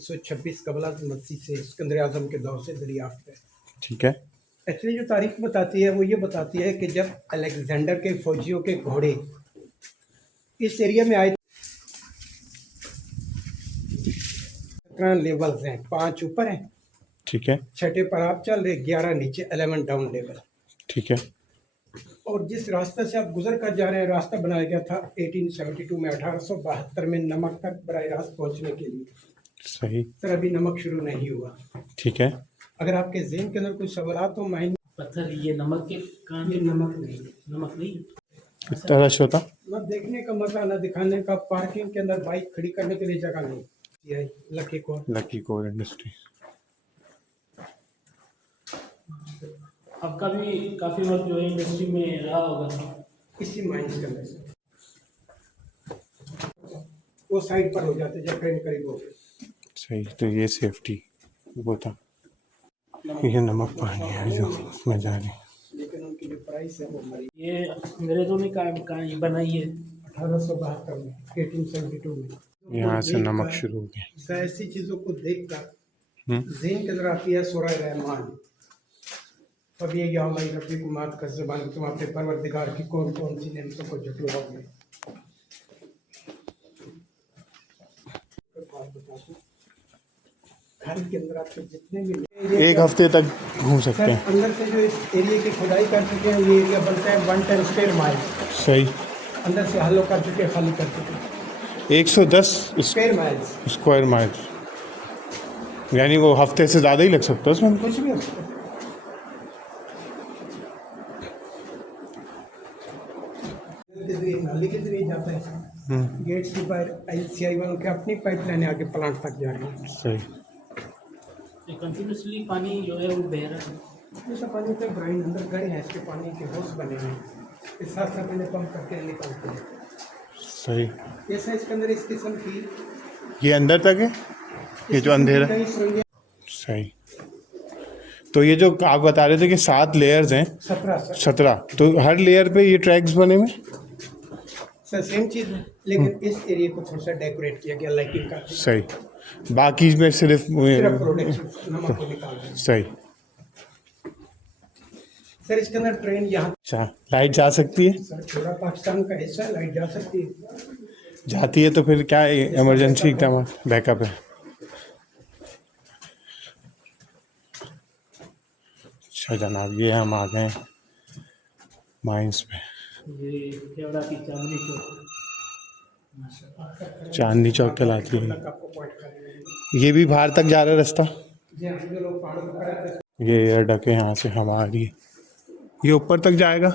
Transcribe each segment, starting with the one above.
326 कबला मसीह से सिकंदर आजम के दौर से दरियाफ्त है। ठीक है। एक्चुअली जो तारीख बताती है वो ये बताती है कि जब अलेक्जेंडर के फौजियों के घोड़े इस एरिया में आए, 17 लेवल्स हैं, 5 ऊपर हैं, ठीक है। 6 पर आप चल रहे, 11 नीचे, 11 डाउन लेवल। ठीक है। और जिस रास्ते से आप गुजर कर जा रहे हैं, रास्ता बनाया गया था 1872 में, 1872 में नमक तक बराह रास्त पहुँचने के लिए। सही। सर अभी नमक शुरू नहीं हुआ। ठीक है। अगर आपके ज़हन के अंदर कोई सवाल तो मैं पत्थर ये नमक के कारण, ये नमक नहीं, नमक नहीं कितना रश होता? न देखने का मजा, न दिखाने का। पार्किंग के अंदर बाइक खड़ी करने के लिए जगह नहीं। ये लकी कोर इंडस्ट्री। आपका भी काफ़ी वक्त जो है इंडस्ट्री में रहा होगा, इसी माइंस के अंदर से वो साइड पर हो जाते जब ट्रेन करीब हो गए। सही। तो ये सेफ्टी वो था। ये नमक पानी है जो उसमें जा रही, लेकिन उनकी जो प्राइस है वो मरी। ये अंग्रेजों ने कहाँ बनाई है? 1872 में, 1872 में। यहाँ से नमक शुरू हो गया। तो ऐसी चीज़ों को देख कर ज़हन के अंदर आती है सूरह रहमान। अब ये या हमारी रब्बी को मात कर ज़बान, तुम अपने परवरदिगार की कौन कौन सी नेमतों को झुठलाओगे। घर के अंदर आपके जितने भी एक हफ्ते तक घूम सकते सर हैं। अंदर से जो इस एरिया की खुदाई कर चुके हैं, ये एरिया बनता है 110 स्क्वायर माइल। सही। अंदर से हल्लो कर चुके हैं, खाली कर चुके हैं 110 स्क्वायर माइल्स। स्क्वायर माइल, यानी वो हफ्ते से ज़्यादा ही लग सकता है उसमें। कुछ भी हो सकता है। नाली के जरिए जाता है, गेट से बाहर ICI वालों के अपनी पाइपलाइन आगे प्लांट तक जा रही है। सही। कंटिन्यूसली पानी जो है वो बह रहा है। ये सब पानी तो ग्राइंड अंदर गए हैं, इसके पानी के होस बने हैं, इस साथ साथ इन्हें पंप करके निकालते हैं। सही। ये साइज इसके अंदर इस किस्म की ये अंदर तक है, ये जो अंधेरा। सही। तो ये जो आप बता रहे थे कि 7 लेयर्स हैं, 17, तो हर लेयर पे ये ट्रैक्स बने हुए? सर सेम चीज़ है, लेकिन इस एरिया को थोड़ा सा डेकोरेट किया गया लाइटिंग का। सही। बाकी में सिर्फ प्रोडक्शन नमक को निकाल रहे हैं। सही। सर इसके अंदर ट्रेन यहाँ, अच्छा, लाइट जा सकती है? सर पूरा पाकिस्तान का हिस्सा है, लाइट जा सकती है। जाती है तो फिर क्या इमरजेंसी एकदम बैकअप है। अच्छा जनाब, ये हम आ गए माइंस पे। ये केवड़ा की चांदनी चौक, चांदनी चौक कहलाती है। ये भी बाहर तक जा रहा है रास्ता। ये एयर डक है, यहाँ से हवा आ रही है, ये ऊपर तक जाएगा।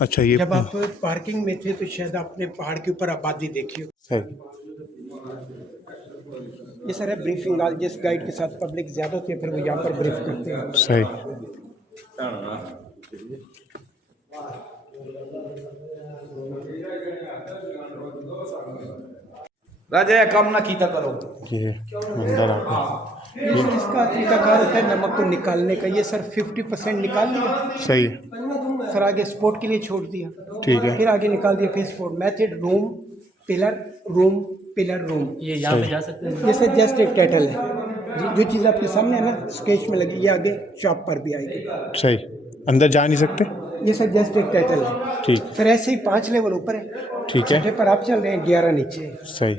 अच्छा, ये जब आप पार्किंग में थे तो शायद आपने पहाड़ के ऊपर आबादी देखी हो। सही। ये सर है ब्रीफिंग हॉल, जिस गाइड के साथ पब्लिक ज़्यादा होती है फिर वो यहाँ पर ब्रीफ करते हैं। सही। राजा कम ना कीता करो। ये अंदर आके इसका तरीकाकार होता है नमक को निकालने का। ये सर 50% निकाल लिया, सही है। सर आगे स्पोर्ट के लिए छोड़ दिया, ठीक है। फिर आगे निकाल दिया, फिर sport. Method room pillar, room pillar, room. ये यहाँ पे जा सकते हैं। ये सर जस्ट एक टाइटल है, जो चीज़ आपके सामने है ना स्केच में लगी, ये आगे शॉप पर भी आएगी। सही। अंदर जा नहीं सकते? ये सर जस्ट एक टाइटल है। ठीक। सर ऐसे ही 5 लेवल ऊपर है, ठीक है। 6 पर आप चल रहे हैं, 11 नीचे है। सही।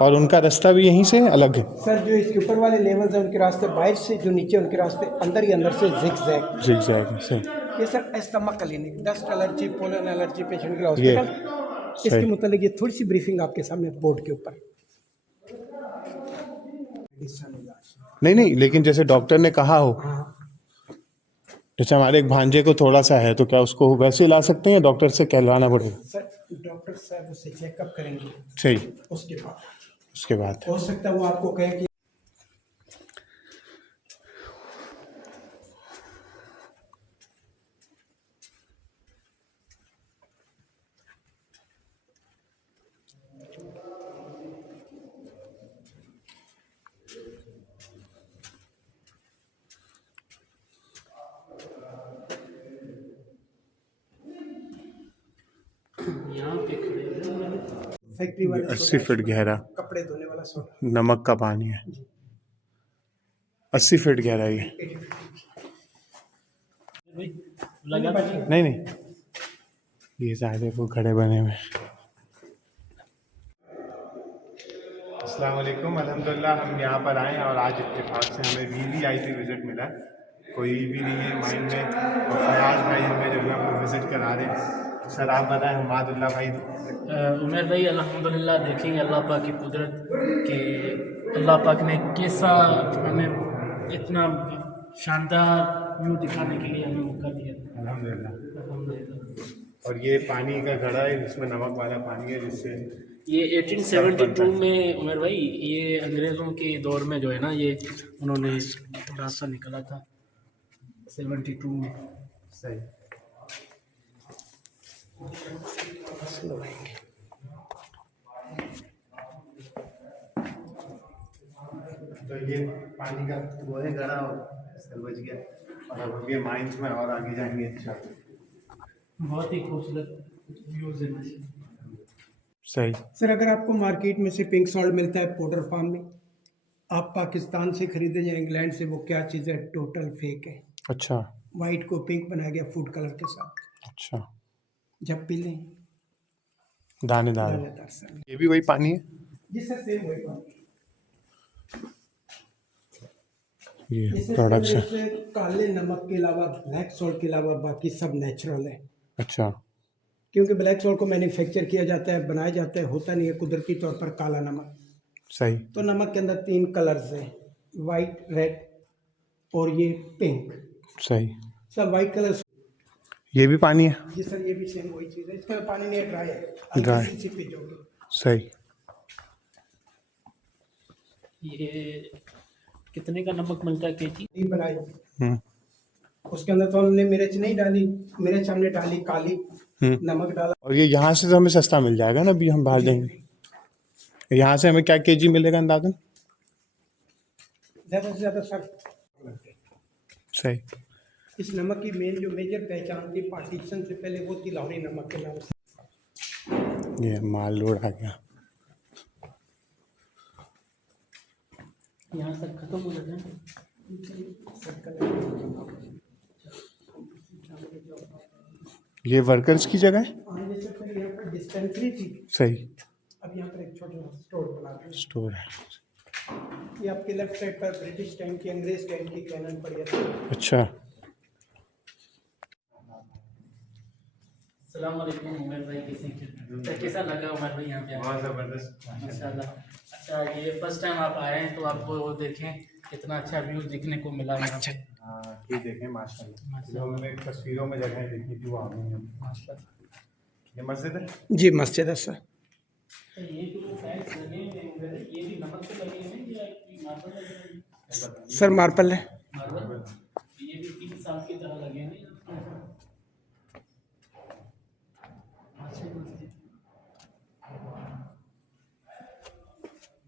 और उनका रास्ता भी यहीं से अलग है? सर जो इसके ऊपर वाले लेवल्स हैं उनके रास्ते बाहर से, जो नीचे उनके रास्ते अंदर ही अंदर से जिग-जैग। जिग-जैग। सही। ये sir asthma clinic, dust allergy, pollen allergy patient के हॉस्पिटल। इसके मतलब ये थोड़ी सी ब्रीफिंग आपके सामने बोर्ड के ऊपर। नहीं, लेकिन जैसे डॉक्टर ने कहा हो, जैसे हमारे एक भांजे को थोड़ा सा है, तो क्या उसको वैसे ला सकते हैं या डॉक्टर से कहलवाना पड़ेगा? सर डॉक्टर साहब उसे चेकअप करेंगे। सही। उसके बाद हो सकता है वो आपको कहे कि फैक्ट्री वाले 80 फीट गहरा कपड़े धोने वाला सोडा। नमक का पानी है। 80 फीट गहरा ये। भाई लगा तो नहीं नहीं, ये सारे वो घड़े बने हुए हैं। अस्सलाम वालेकुम, अल्हम्दुलिल्लाह हम यहाँ पर आए हैं और आज इत्तेफाक से हमें वीवीआईपी विज़िट मिला। कोई भी नहीं है माइंड में, और फयाज भाई हमें जो है वो विज़िट करा रहे हैं। सर आप बताएं, हमादुल्लाह भाई। उमर भाई अल्हम्दुलिल्लाह देखेंगे अल्लाह पाक की कुदरत कि अल्लाह पाक ने कैसा हमें इतना शानदार व्यू दिखाने के लिए हमें मौका दिया। अल्हम्दुलिल्लाह। अल्हम्दुलिल्लाह। और ये पानी का घड़ा है जिसमें नमक वाला पानी है, जिससे ये 1872 में उमर भाई, ये अंग्रेज़ों के दौर में जो है ना, ये उन्होंने रास्ता निकाला था 72 में। सही। तो ये पानी का वो है घड़ा, और सर बच गया। और अब हम ये माइंस में और आगे जाएंगे इंशाल्लाह। बहुत ही खूबसूरत व्यूज है। सही। सर अगर आपको मार्केट में से पिंक सॉल्ट मिलता है पाउडर फॉर्म में, आप पाकिस्तान से खरीदे या इंग्लैंड से, वो क्या चीज़ है? टोटल फेक है। अच्छा वाइट को पिंक बनाया गया फूड कलर के साथ। अच्छा, जब पी लें दानेदार है। दानेदार सर। ये भी वही पानी है। जी सर सेम वही बात। ये जैसे प्रोडक्ट्स है। जैसे काले नमक के अलावा, ब्लैक सॉल्ट के अलावा बाकी सब नेचुरल है। अच्छा क्योंकि ब्लैक सॉल्ट को मैन्युफैक्चर किया जाता है, बनाया जाता है, होता नहीं है कुदरती तौर पर काला नमक। सही। तो नमक के अंदर 3 कलर्स हैं, वाइट, रेड और ये पिंक। सही। सब वाइट कलर। ये भी पानी है। जी सर ये भी सेम वही चीज़ है। इसका पानी नहीं ड्राई है, Dry। हल्की सी पिच होगी। सही। ये कितने का नमक मिलता है केजी? ये बनाई, हम्म उसके अंदर तो हमने मिर्च नहीं डाली, मिर्च हमने डाली काली, नमक डाला। और ये यहाँ से तो हमें सस्ता मिल जाएगा ना, अभी हम बाहर जाएंगे। यहाँ से हमें क्या केजी मिलेगा अंदाजन? ज़्यादा से ज़्यादा सर। सही। इस नमक की मेन जो मेजर पहचान थी पार्टीशन से पहले, वो थी लाहौरी नमक के नाम से। ये माल लोड आ गया। यहाँ तक खत्म हो जाता है। ये वर्कर्स की जगह है। आने से पहले यहाँ पर डिस्पेंसरी थी, सही। अब यहाँ पर एक छोटा स्टोर बना दिया। स्टोर है। ये आपके लेफ्ट साइड पर ब्रिटिश टाइम की, अंग्रेज टाइम की कैनन पड़ी है। अच्छा। सलाम वालेकुम उमर भाई, कैसा लगा उमर भाई यहाँ पे? बहुत ज़बरदस्त। माशाल्लाह। अच्छा, ये फर्स्ट टाइम आप आए हैं तो आपको वो देखें कितना अच्छा व्यू दिखने को मिला यहाँ पे। हाँ ये देखें माशाल्लाह, जो हमने तस्वीरों में जगह देखी थी वो आ गई हैं। माशाल्लाह। ये मस्जिद है। जी मस्जिद है सर। ये जो टाइल्स लगे हैं ये भी नमक से लगे हैं या मार्बल लगे हैं? सर मार्बल है। मार्बल। ये भी 3 साल की तरह लगे हैं। अच्छी मस्जिद।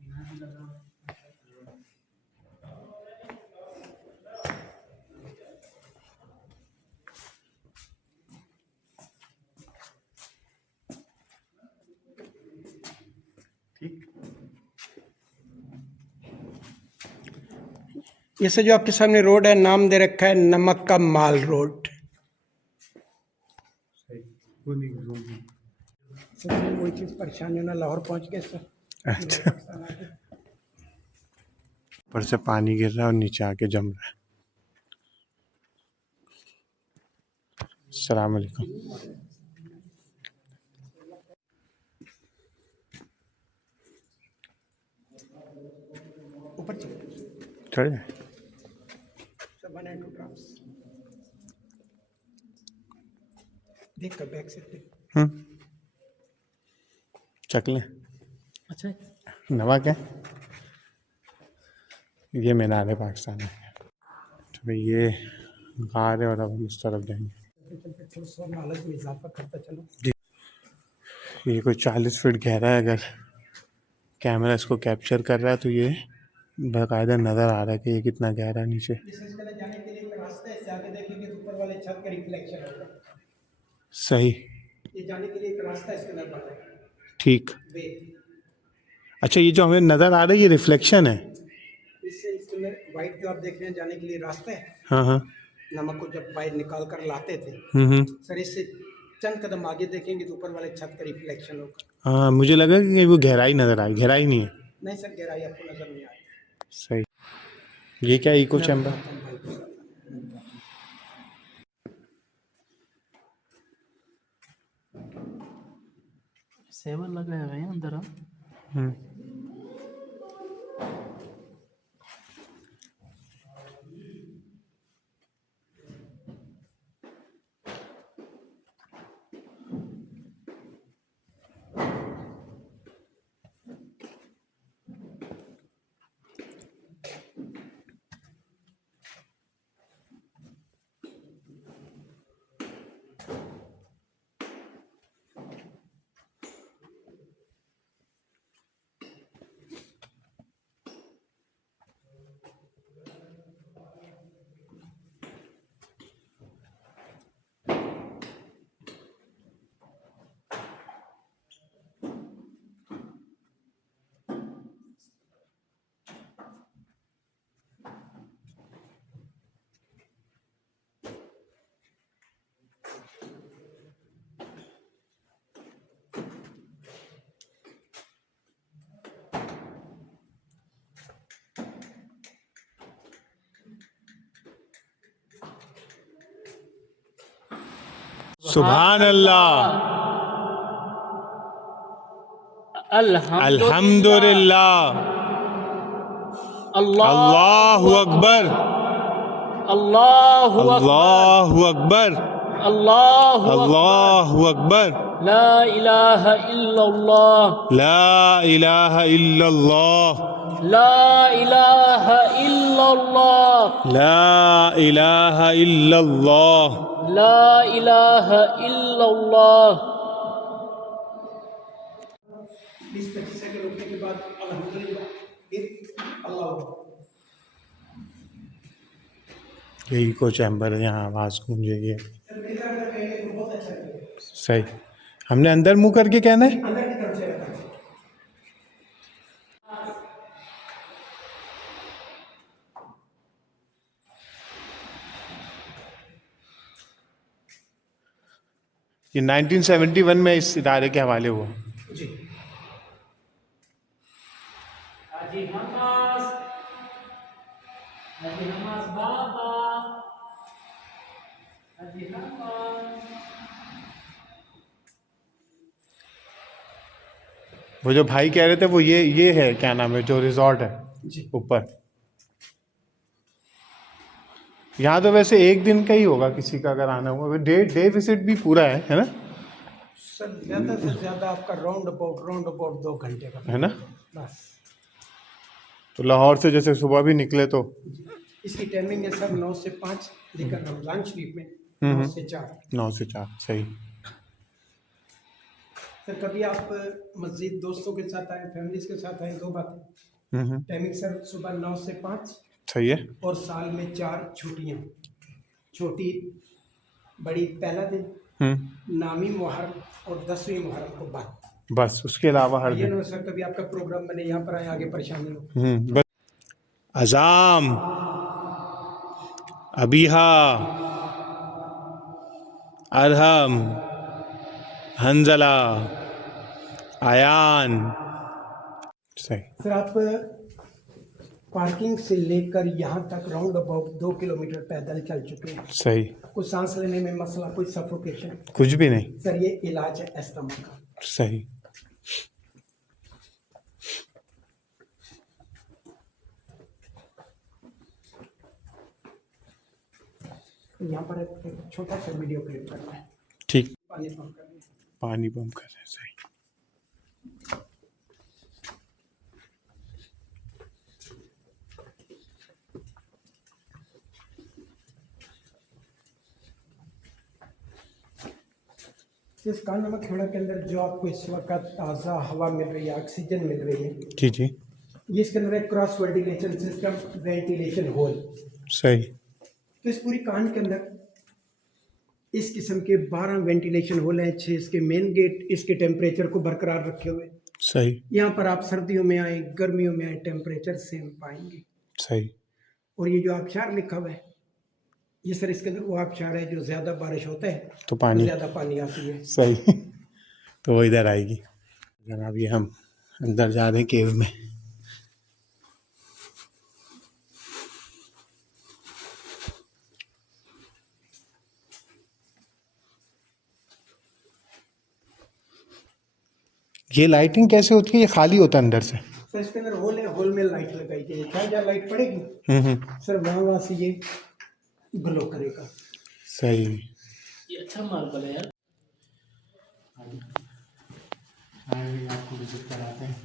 यहाँ भी लगा हुआ है। ये से जो आपके सामने रोड है, नाम दे रखा है नमक का माल रोड। सर वही चीज़ परेशानी होना, लाहौर पहुँच गए सर। अच्छा। ऊपर से पानी गिर रहा है और नीचे आके जम रहा है। अस्सलाम वालेकुम। ऊपर चले चढ़ जाए। सब 1 and 2 ड्रॉप्स देख कर बैक से देख। चख लें। अच्छा, नमक है। ये मीनार पाकिस्तान है। तो भाई ये गार है और अब हम उस तरफ जाएंगे। चलते थोड़ा सा नॉलेज में इजाफा करता चलो। ये कोई 40 फीट गहरा है। अगर कैमरा इसको कैप्चर कर रहा है तो ये बाकायदा नज़र आ रहा है कि ये कितना गहरा है नीचे। इसके अंदर जाने के लिए एक रास्ता है, इससे आगे देखेंगे तो ऊपर वाले छत का रिफ्लेक्शन होगा। सही। ये जाने के लिए एक रास्ता इसके अंदर बना है। ठीक। श्वेत, अच्छा, ये जो हमें नज़र आ रही है रिफ्लेक्शन है। इससे इसके अंदर वाइट जो आप देख रहे हैं जाने के लिए रास्ता है। हाँ हाँ। नमक को जब बाहर निकाल कर लाते थे हम्म। सर, इससे चंद कदम आगे देखेंगे तो ऊपर वाले छत का रिफ्लेक्शन होगा। हाँ, मुझे लगा कि वो गहराई नज़र आई, गहराई नहीं है। नहीं सर, गहराई आपको नजर नहीं आएगी। सही। ये क्या इको चैम्बर? मैं बताता हूँ भाई को। सेवन लगाए हुए हैं अंदर। हम्म। सुभान अल्लाह, अल्हम्दुलिल्लाह, अल्लाहु अकबर, अल्लाहु अकबर, अल्लाहु अकबर, अल्लाहु अल्लाहु अकबर, ला इलाहा इल्लल्लाह, ला इलाहा इल्लल्लाह, ला इलाहा इल्लल्लाह, ला इलाहा इल्लल्लाह, ला इलाहा इल्लल्लाह। 20-25 सेकंड रुकने के बाद अल्हम्दुलिल्लाह, फिर अल्लाह। ये इको चैम्बर है, यहाँ आवाज़ गूंजेगी। सर मेरे अंदर कहेंगे तो बहुत अच्छा लगेगा। सही। हमने अंदर मुंह करके कहना है। अंदर की तरफ से रखा है। ये 1971 में इस इदारे के हवाले हुआ। जी हाजी नमाज, हाजी नमाज बाबा, हाजी नमाज। वो जो भाई कह रहे थे वो ये है, क्या नाम है, जो रिजॉर्ट है जी ऊपर। यहाँ तो वैसे एक दिन का ही होगा किसी का अगर आना हुआ, डे विजिट भी पूरा है ना सर, ज़्यादा से ज़्यादा आपका राउंड अबाउट 2 घंटे का है ना। बस। तो लाहौर से जैसे सुबह भी निकले तो इसकी टाइमिंग है सर 9 से 5, लेकर रमजान शरीफ में 9 से 4। 9 से 4। सही। सर कभी आप मस्जिद दोस्तों के साथ आए, फैमिलीज के साथ आए, 2 बातें। टाइमिंग सर सुबह 9 से 5 सही है। और साल में 4 छुट्टियाँ, छोटी बड़ी पहला दिन, नामी मुहर्रम और 10वीं मुहर्रम को बाद। बस उसके अलावा हर ये दिन। ना सर कभी आपका प्रोग्राम बने यहाँ पर आए, आगे परेशानी हो। बस अजाम, अबीहा, अरहम, हंजला, आयान। सही। सर आप पार्किंग से लेकर यहाँ तक राउंड अबाउट 2 किलोमीटर पैदल चल चुके हैं। सही। कोई सांस लेने में मसला, कोई सफोकेशन? कुछ भी नहीं। सर ये इलाज है अस्थमा का। सही। यहाँ पर एक छोटा सा वीडियो क्लिप करना है। ठीक। पानी पंप करना है। पानी बम कर रहे हैं। सही। इस कान नमक खेड़ा के अंदर जो आपको इस वक्त ताज़ा हवा मिल रही है, ऑक्सीजन मिल रही है, जी जी। ये इसके अंदर एक cross ventilation system, ventilation hole. सही। तो इस पूरी कान के अंदर इस किस्म के 12 वेंटिलेशन होल हैं, 6 इसके मेन गेट इसके टेम्परेचर को बरकरार रखे हुए। सही यहाँ पर आप सर्दियों में आए गर्मियों में आए टेम्परेचर सेम पाएंगे। सही। और ये जो आबशार लिखा हुआ है ये सर इसके अंदर वो आबशार है जो ज़्यादा बारिश होता है तो पानी ज़्यादा पानी आती है। सही। तो वो इधर आएगी। जनाब ये हम अंदर जा रहे हैं केव में। ये लाइटिंग कैसे होती है? ये खाली होता है अंदर से? सर इसके अंदर होल है, होल में लाइट लगाई जाए, जहाँ लाइट पड़ेगी सर वहाँ से ये ग्लो करेगा। सही। ये अच्छा मार्बल है यार। आपको विजिट कराते हैं।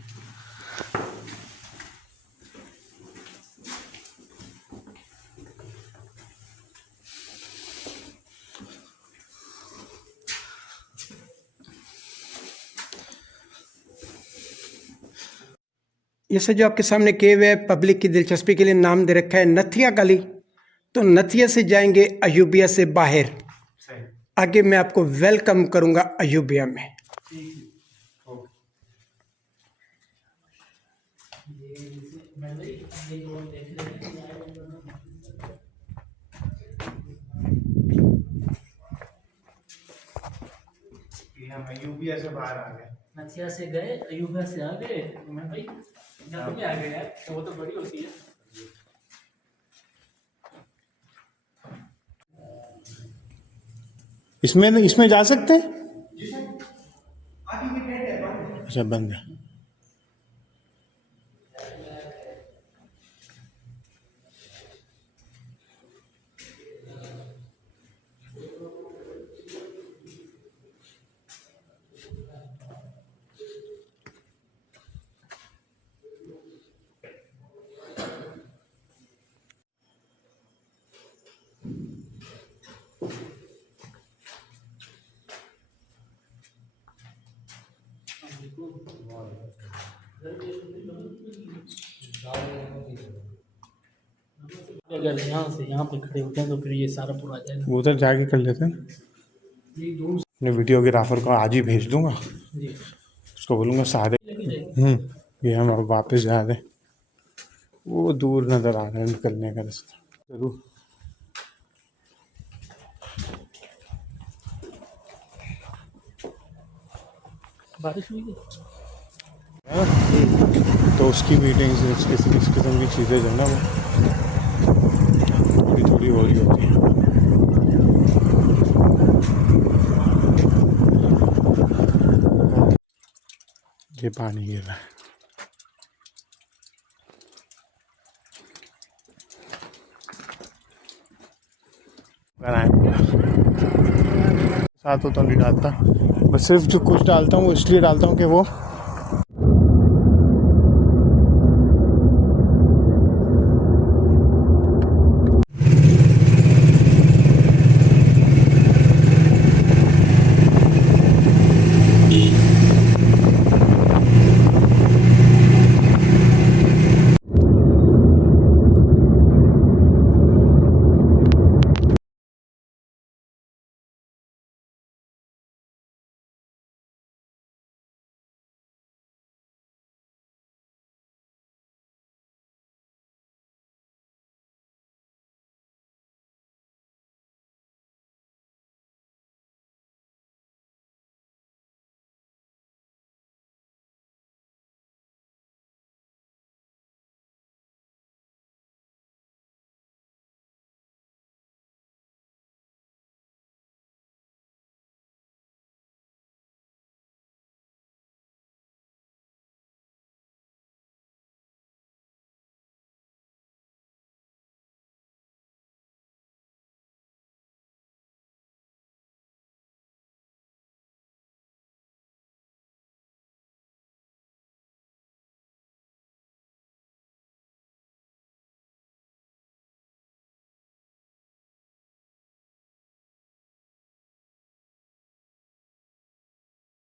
ये सर जो आपके सामने केव है पब्लिक की दिलचस्पी के लिए नाम दे रखा है नथिया गली। तो नथिया से जाएंगे अयूबिया से बाहर, आगे मैं आपको वेलकम करूंगा अयूबिया में। हम अयूबिया से बाहर आ गए। नथिया से गए, अयूबिया से आ गए। मैं भाई यहाँ पे आ गए यार, तो वो तो बड़ी होती है। इसमें जा सकते हैं? अच्छा बंद है। अगर यहाँ पे खड़े होते हैं तो फिर ये सारा पूरा आ जाएगा। उधर जाके कर लेते हैं। मैं वीडियोग्राफर को आज ही भेज दूंगा, उसको बोलूँगा सारे। ये हम अब वापस जा रहे हैं। वो दूर नज़र आ रहा है निकलने का रास्ता। जरूर बारिश हुई तो उसकी मीटिंग्स इस किस्म की चीज़ें जो है ना वो थोड़ी थोड़ी हो रही होती हैं। ये पानी गिर रहा है। साथ तो नहीं डालता, बस सिर्फ जो कुछ डालता हूँ वो इसलिए डालता हूँ कि वो